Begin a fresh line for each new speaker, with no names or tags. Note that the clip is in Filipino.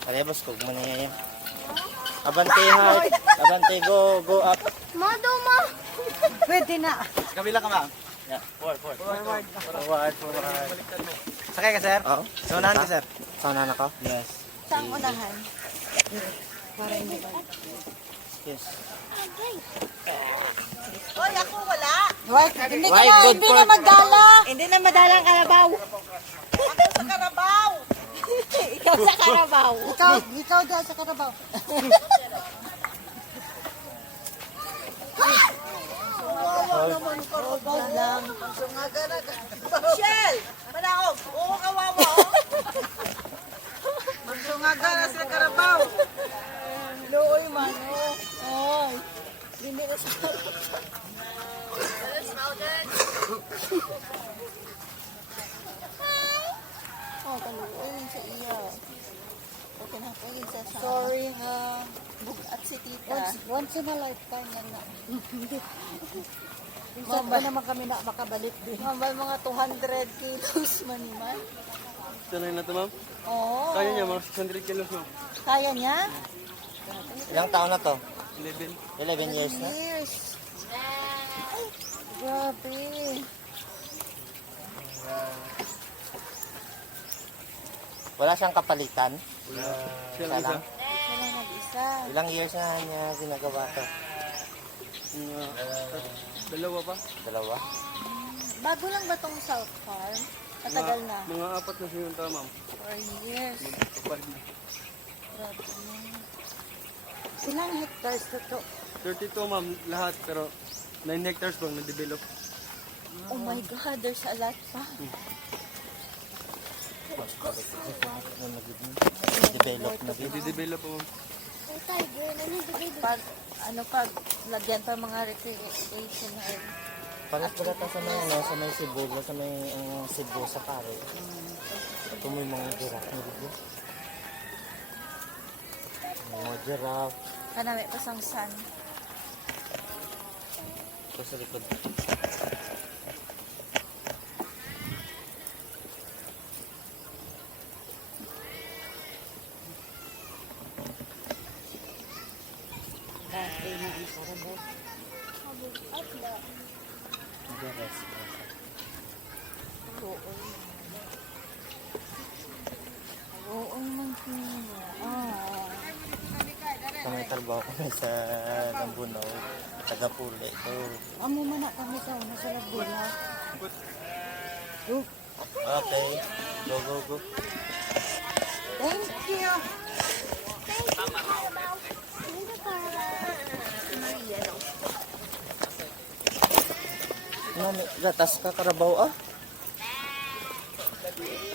Arebos kog mo na yan. Abante heart. Abante go up.
Maduma.
Pwede na.
Kabila ka, ma'am.
Yeah, forward.
Forward. Sakay ka, sir?
Oo.
So, unahan ka, sir?
Sana na ka? Yes.
Saan unahan? Para hindi ba?
Yes.
Hoy, ako wala. Hindi
Why
ka
good
hindi
for-
na magdala. Hindi na madala ang karabaw. Ako sa karabaw. Ikaw sa karabaw. Ikaw daw sa karabaw. Naman karabaw lang. Shell! Manahog! Oo, kawawa. Magsungaga na sa karabaw. Looy man. Oy. Hindi na sa Oh, kaluoy sa iya. Okay na po yun sa sorry ha. Bugat si tita. Once in a lifetime yan na. Minsan pa naman kami na makabalik din. Mambal mga 200 kilos maniman.
Sanay na ito, ma'am?
Oo.
Kaya niya, mga 600 kilos, ma'am.
Kaya niya?
Ilang taon na to?
11.
11 years na?
Years. Ay, grabe.
Wala siyang kapalitan?
Siya lang isa.
Siya lang nag-isa.
Ilang years na niya ginagawa to?
Dalawa pa.
Dalawa?
Bago lang ba tong South Farm? Matagal na.
Mga 4 na siya yung tao, ma'am.
4 years.
Magpapahid na.
Grabe na. Ilang hectares to to?
32, ma'am, lahat. Pero 9 hectares pang na-develop.
Oh my God, there's a lot pa.
Develop na din.
Nade-develop po, ma'am.
Pag lagyan pa mga recreation area.
Paras pala ta sa may, ano, sa may Cebu, sa may Cebu sa Pare. Ito mo yung mga giraffe na dito. Mga giraffe.
Kanami pa sang sun.
Ito sa likod.
Oo man
Sa may trabaho kami sa Lambunaw. Tagapuli. Ito.
Amo man na kami sa nasa Laguna.
Okay. Go, go, go.
Thank you.
Gatas ka, karabaw ah.